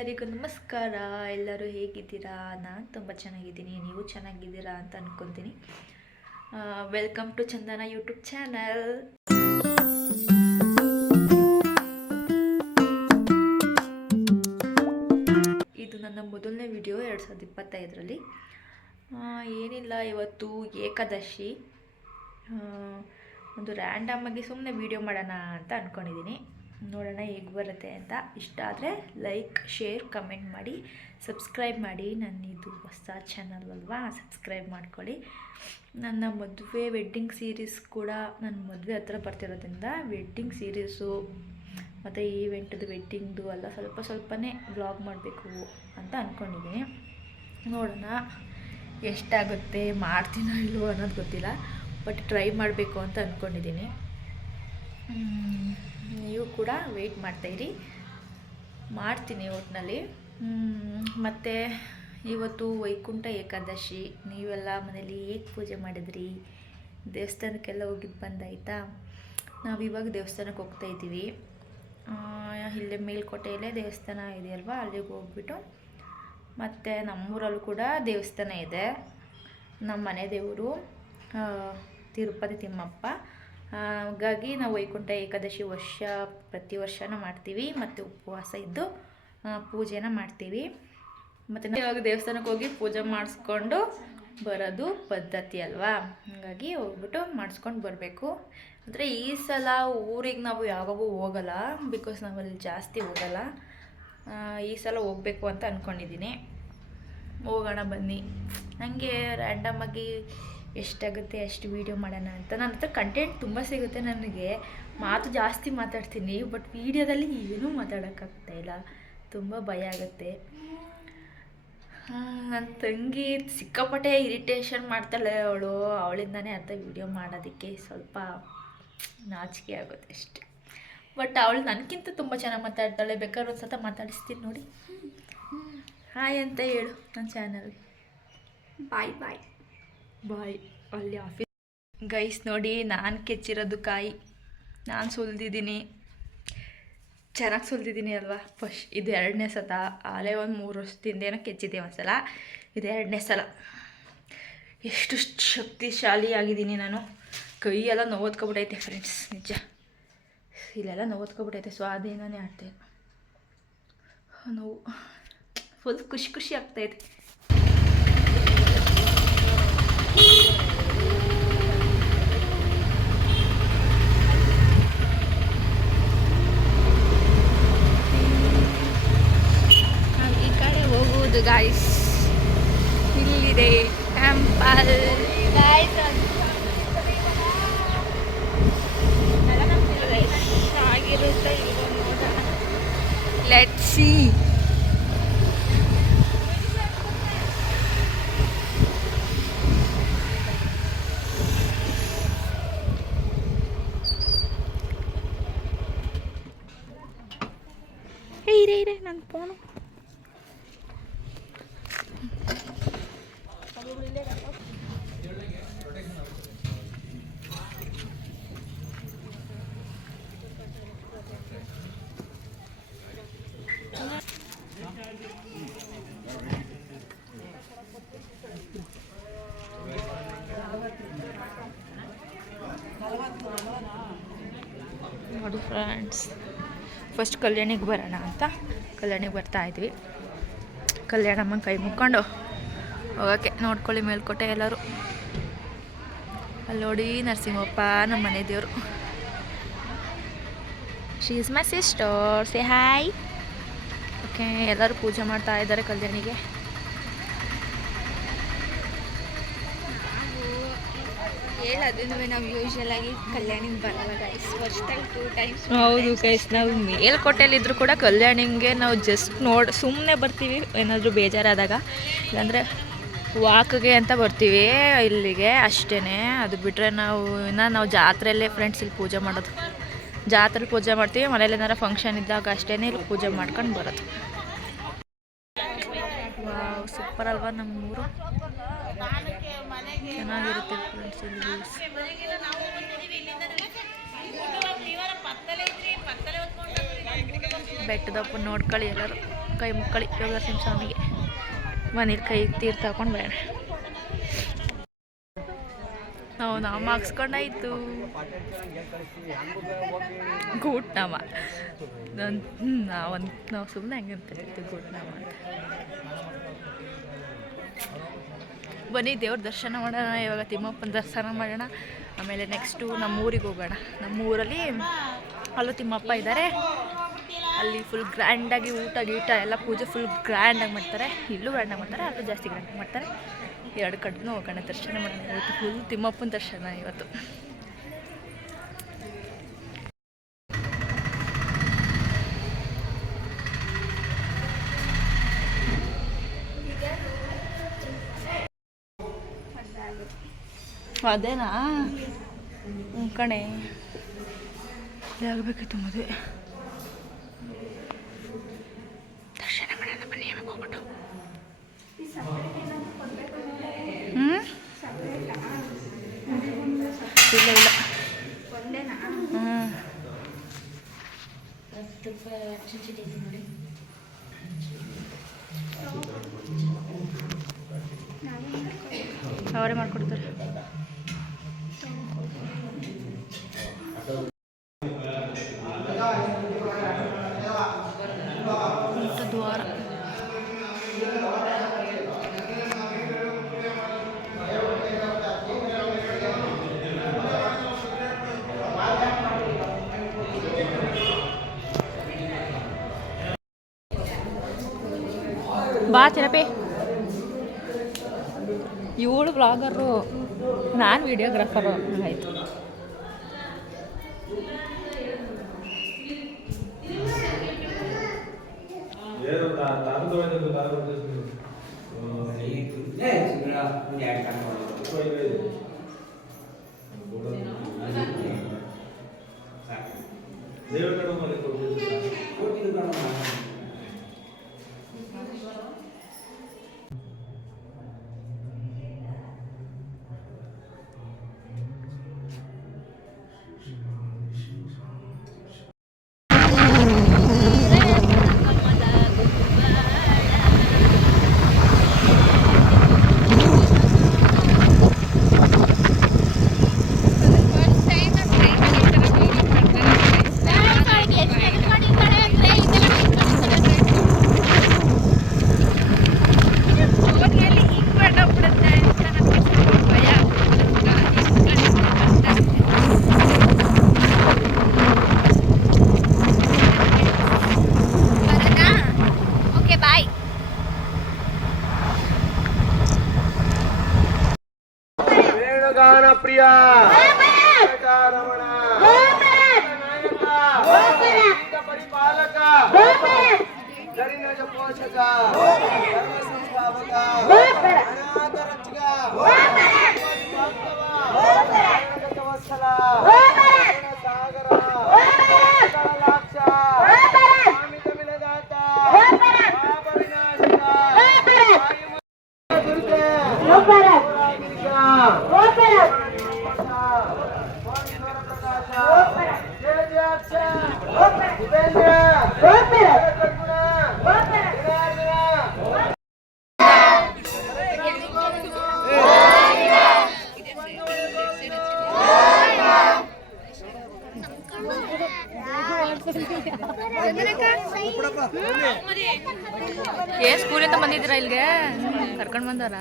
ಎಲ್ಲರಿಗೂ ನಮಸ್ಕಾರ. ಎಲ್ಲರೂ ಹೇಗಿದ್ದೀರಾ? ನಾನು ತುಂಬ ಚೆನ್ನಾಗಿದ್ದೀನಿ, ನೀವು ಚೆನ್ನಾಗಿದ್ದೀರಾ ಅಂತ ಅನ್ಕೊತೀನಿ. Welcome to Chandana YouTube channel. ಇದು ನನ್ನ ಮೊದಲನೇ ವಿಡಿಯೋ 2025ರಲ್ಲಿ. ಏನಿಲ್ಲ, ಇವತ್ತು ಏಕಾದಶಿ. ಒಂದು ರ್ಯಾಂಡಮ್ ಆಗಿ ಸುಮ್ಮನೆ ವಿಡಿಯೋ ಮಾಡೋಣ ಅಂತ ಅಂದ್ಕೊಂಡಿದ್ದೀನಿ. ನೋಡೋಣ ಹೇಗೆ ಬರುತ್ತೆ ಅಂತ. ಇಷ್ಟ ಆದರೆ ಲೈಕ್, ಶೇರ್, ಕಮೆಂಟ್ ಮಾಡಿ, ಸಬ್ಸ್ಕ್ರೈಬ್ ಮಾಡಿ. ನನ್ನಿದು ಹೊಸ ಚಾನಲ್ ಅಲ್ವಾ, ಸಬ್ಸ್ಕ್ರೈಬ್ ಮಾಡ್ಕೊಳ್ಳಿ. ನನ್ನ ಮದುವೆ ವೆಡ್ಡಿಂಗ್ ಸೀರೀಸ್ ಕೂಡ, ನನ್ನ ಮದುವೆ ಹತ್ರ ಬರ್ತಿರೋದ್ರಿಂದ ವೆಡ್ಡಿಂಗ್ ಸೀರೀಸು ಮತ್ತು ಈವೆಂಟ್ದು ವೆಡ್ಡಿಂಗ್ದು ಎಲ್ಲ ಸ್ವಲ್ಪನೇ ವ್ಲಾಗ್ ಮಾಡಬೇಕು ಅಂತ ಅಂದ್ಕೊಂಡಿದ್ದೀನಿ. ನೋಡೋಣ ಎಷ್ಟಾಗುತ್ತೆ, ಮಾಡ್ತೀನೋ ಇಲ್ವೋ ಅನ್ನೋದು ಗೊತ್ತಿಲ್ಲ, ಬಟ್ ಟ್ರೈ ಮಾಡಬೇಕು ಅಂತ ಅಂದ್ಕೊಂಡಿದ್ದೀನಿ. ನೀವು ಕೂಡ ವೆಯ್ಟ್ ಮಾಡ್ತಾಯಿರಿ, ಮಾಡ್ತೀನಿ ಒಟ್ಟಿನಲ್ಲಿ. ಮತ್ತು ಇವತ್ತು ವೈಕುಂಠ ಏಕಾದಶಿ. ನೀವೆಲ್ಲ ಮನೇಲಿ ಹೇಗೆ ಪೂಜೆ ಮಾಡಿದ್ರಿ? ದೇವಸ್ಥಾನಕ್ಕೆಲ್ಲ ಹೋಗಿದ್ದು ಬಂದಾಯ್ತಾ? ನಾವಿವಾಗ ದೇವಸ್ಥಾನಕ್ಕೆ ಹೋಗ್ತಾಯಿದ್ದೀವಿ. ಇಲ್ಲೇ ಮೇಲ್ಕೋಟೆಯಲ್ಲೇ ದೇವಸ್ಥಾನ ಇದೆಯಲ್ವ, ಅಲ್ಲಿಗೆ ಹೋಗ್ಬಿಟ್ಟು, ಮತ್ತು ನಮ್ಮೂರಲ್ಲೂ ಕೂಡ ದೇವಸ್ಥಾನ ಇದೆ. ನಮ್ಮ ಮನೆ ದೇವರು ತಿರುಪತಿ ತಿಮ್ಮಪ್ಪ. ಹಾಗಾಗಿ ನಾವು ವೈಕುಂಠ ಏಕಾದಶಿ ಪ್ರತಿ ವರ್ಷನೂ ಮಾಡ್ತೀವಿ, ಮತ್ತು ಉಪವಾಸ ಇದ್ದು ಪೂಜೆನ ಮಾಡ್ತೀವಿ. ಮತ್ತು ಇವಾಗ ದೇವಸ್ಥಾನಕ್ಕೆ ಹೋಗಿ ಪೂಜೆ ಮಾಡಿಸ್ಕೊಂಡು ಬರೋದು ಪದ್ಧತಿ ಅಲ್ವಾ, ಹಾಗಾಗಿ ಹೋಗ್ಬಿಟ್ಟು ಮಾಡಿಸ್ಕೊಂಡು ಬರಬೇಕು. ಅಂದರೆ ಈ ಸಲ ಊರಿಗೆ ನಾವು ಯಾವಾಗೂ ಹೋಗಲ್ಲ, ಬಿಕಾಸ್ ನಾವಲ್ಲಿ ಜಾಸ್ತಿ ಹೋಗಲ್ಲ. ಈ ಸಲ ಹೋಗಬೇಕು ಅಂತ ಅಂದ್ಕೊಂಡಿದ್ದೀನಿ. ಹೋಗೋಣ ಬನ್ನಿ. ನನಗೆ ರ್ಯಾಂಡಮಾಗಿ ಎಷ್ಟಾಗುತ್ತೆ ಅಷ್ಟು ವೀಡಿಯೋ ಮಾಡೋಣ ಅಂತ. ನನ್ನ ಹತ್ರ ಕಂಟೆಂಟ್ ತುಂಬ ಸಿಗುತ್ತೆ, ನನಗೆ ಮಾತು ಜಾಸ್ತಿ ಮಾತಾಡ್ತೀನಿ, ಬಟ್ ವೀಡಿಯೋದಲ್ಲಿ ಏನೂ ಮಾತಾಡೋಕ್ಕಾಗ್ತಾಯಿಲ್ಲ, ತುಂಬ ಭಯ ಆಗುತ್ತೆ. ನನ್ನ ತಂಗಿ ಸಿಕ್ಕಾಪಟ್ಟೆ ಇರಿಟೇಷನ್ ಮಾಡ್ತಾಳೆ. ಅವಳಿಂದನೇ ಅರ್ಧ ವೀಡಿಯೋ ಮಾಡೋದಕ್ಕೆ ಸ್ವಲ್ಪ ನಾಚಿಕೆ ಆಗುತ್ತೆ ಅಷ್ಟೆ. ಬಟ್ ಅವಳು ನನಗಿಂತ ತುಂಬ ಚೆನ್ನಾಗಿ ಮಾತಾಡ್ತಾಳೆ. ಬೇಕಾದ್ರೆ ಒಂದು ಸತ ಮಾತಾಡಿಸ್ತೀನಿ ನೋಡಿ. ಹಾಯ್ ಅಂತ ಹೇಳು ನನ್ನ ಚಾನಲ್ಗೆ. ಬಾಯ್ ಬಾಯ್ ಬಾಯ್. ಅಲ್ಲಿ ಆಫೀಸ್ ಗೈಸ್ ನೋಡಿ, ನಾನು ಕೆಚ್ಚಿರೋದು ಕಾಯಿ ನಾನು ಸುಲಿದಿದ್ದೀನಿ. ಚೆನ್ನಾಗಿ ಸುಲಿದಿದ್ದೀನಿ ಅಲ್ವಾ. ಇದು 2ನೇ ಸತ. ಆಲೇ ಒಂದು 3 ವರ್ಷದಿಂದೇನೋ ಕೆಚ್ಚಿದ್ದೆ ಒಂದ್ಸಲ, ಇದು 2ನೇ ಸಲ. ಎಷ್ಟು ಶಕ್ತಿಶಾಲಿ ಆಗಿದ್ದೀನಿ ನಾನು. ಕೈಯೆಲ್ಲ ನೋವತ್ಕೊಬಿಟ್ಟೈತೆ ಫ್ರೆಂಡ್ಸ್, ನಿಜ. ಇಲ್ಲೆಲ್ಲ ನೋವತ್ಕೊಬಿಟ್ಟೈತೆ, ಸ್ವಾಧೀನನೇ ಆಡ್ತೇನೆ. ನೋವು ಫುಲ್ ಖುಷಿ ಆಗ್ತಾಯಿದೆ. ಗಾಯ್ಸ್, ಇಲ್ಲಿದೆ ಟೆಂಪಲ್. ಆಗಿರುತ್ತೆ, ಲೆಟ್ಸ್ ಸಿ. ಇರೇ ನನ್ನ ಫೋನು. ನೋಡಿ ಫ್ರೆಂಡ್ಸ್, ಫಸ್ಟ್ ಕಲ್ಯಾಣಿಗೆ ಬರೋಣ ಅಂತ ಕಲ್ಯಾಣಿಗೆ ಬರ್ತಾಯಿದ್ವಿ. ಕಲ್ಯಾಣಮ್ಮನ ಕೈ ಮುಕ್ಕೊಂಡು ಓಕೆ. ನೋಡ್ಕೊಳ್ಳಿ ಮೇಲ್ಕೋಟೆ ಎಲ್ಲರೂ. ಅಲ್ಲಿ ನೋಡಿ ನರಸಿಂಹಪ್ಪ, ನಮ್ಮ ಮನೆ ದೇವರು. She is my sister, say hi. Okay, ಎಲ್ಲರೂ ಪೂಜೆ ಮಾಡ್ತಾ ಇದ್ದಾರೆ ಕಲ್ಯಾಣಿಗೆ. ಹೇಳೋದು ನಾವು ಯೂಶ್ವಲ್ ಆಗಿ ಕಲ್ಯಾಣಿಗೆ ಬರಲ್ಲ ಗೈಸ್, ವರ್ಷದಲ್ಲಿ 2 ಟೈಮ್ಸ್. ಹೌದು ಗೈಸ್, ನಾವು ಮೇಲ್ಕೋಟೆಯಲ್ಲಿದ್ದರೂ ಕೂಡ ಕಲ್ಯಾಣಿಗೆ ನಾವು ಜಸ್ಟ್ ಸುಮ್ಮನೆ ಬರ್ತೀವಿ ಏನಾದರೂ ಬೇಜಾರಾದಾಗ, ಇಲ್ಲಾಂದರೆ ವಾಕ್ಗೆ ಅಂತ ಬರ್ತೀವಿ ಇಲ್ಲಿಗೆ ಅಷ್ಟೇ. ಅದು ಬಿಟ್ಟರೆ ನಾವು ಜಾತ್ರೆಯಲ್ಲೇ ಫ್ರೆಂಡ್ಸ್ ಇಲ್ಲಿ ಪೂಜೆ ಮಾಡೋದು. ಜಾತ್ರೆಲಿ ಪೂಜೆ ಮಾಡ್ತೀವಿ, ಮನೇಲಿ ಏನಾರು ಫಂಕ್ಷನ್ ಇದ್ದಾಗ ಅಷ್ಟೇ ಇಲ್ಲಿ ಪೂಜೆ ಮಾಡ್ಕೊಂಡು ಬರೋದು. ವಾವ್, ಸೂಪರ್ ಅಲ್ವಾ ನಮ್ಮೂರು. ಚೆನ್ನಾಗಿರುತ್ತೆ ಫ್ರೆಂಡ್ಸ್ ಇಲ್ಲಿ ವ್ಯೂಸ್. ಬೆಟ್ಟದಪ್ಪ ನೋಡ್ಕೊಳ್ಳಿ ಎಲ್ಲರೂ. ಕೈ ಮುಕ್ಕಳಿ ಯೋಗ ಸ್ವಾಮಿಗೆ ಮನೇಲಿ ಕೈ ತೀರ್ಥ ಹಾಕೊಂಡು ಬೇಡ ನಾವು ಹಾಕ್ಸ್ಕೊಂಡಾಯ್ತು ಗೂಟ್ ನಾಮ ನಾವು ಸುಮ್ಮನೆ ಹಂಗೆ ಅಂತ ಗೂಟ್ ನಾಮ ಅಂತ. ಬನ್ನಿ ದೇವ್ರ ದರ್ಶನ ಮಾಡೋಣ. ಇವಾಗ ತಿಮ್ಮಪ್ಪನ ದರ್ಶನ ಮಾಡೋಣ. ಆಮೇಲೆ ನೆಕ್ಸ್ಟು ನಮ್ಮ ಊರಿಗೆ ಹೋಗೋಣ. ನಮ್ಮ ಊರಲ್ಲಿ ಅಲ್ಲೂ ತಿಮ್ಮಪ್ಪ ಇದ್ದಾರೆ. ಅಲ್ಲಿ ಫುಲ್ ಗ್ರ್ಯಾಂಡಾಗಿ ಊಟ ಗೀಟ ಎಲ್ಲ ಪೂಜೆ ಫುಲ್ ಗ್ರ್ಯಾಂಡಾಗಿ ಮಾಡ್ತಾರೆ. ಇಲ್ಲೂ ಗ್ರ್ಯಾಂಡಾಗಿ ಮಾಡ್ತಾರೆ, ಅಲ್ಲೂ ಜಾಸ್ತಿ ಗ್ರ್ಯಾಂಡಾಗಿ ಮಾಡ್ತಾರೆ. ಎರಡು ಕಡೆನೂ ಹೋಗೋಣ, ದರ್ಶನ ಮಾಡೋಣ. ಇವತ್ತು ಫುಲ್ ತಿಮ್ಮಪ್ಪನ ದರ್ಶನ ಇವತ್ತು. ಅದೇನಾ ಕಣೆ ಆಗಬೇಕಿತ್ತು ಮದುವೆ. ದರ್ಶನ ಮಾಡೋಣ ಬನ್ನಿ ಹೋಗ್ಬಿಟ್ಟು. ಇಲ್ಲ ಇಲ್ಲ ಅವರೇ ಮಾಡ್ಕೊಡ್ತಾರೆ. ದ್ವಾರ ಬಾ ಚಿರಪಿ. ಇವಳು ಬ್ಲಾಗರು, ನಾನು ವಿಡಿಯೋಗ್ರಾಫರು. ಆಯಿತು. ಪ್ರಿಯ ರಮಣ ಪರಿಪಾಲಕ ಗರಿನಜ ಪೋಷಕ ಧರ್ಮ ಸಂಸ್ಥಾಪಕ ಅನಾಥ ರಕ್ಷಕ ವತ್ಸಲ ಸಾಗರ ಲಾಕ್ಷ ಸ್ವಾಮಿ ತಮಿಳದಾತ ಪಾಪ ವಿನಾಶಕ ದುರ್ಗೆ ಸ್ಕೂಲಿಂದ ಬಂದಿದ್ದೀರಾ ಇಲ್ಲಿಗೆ? ಕರ್ಕೊಂಡು ಬಂದಾರ?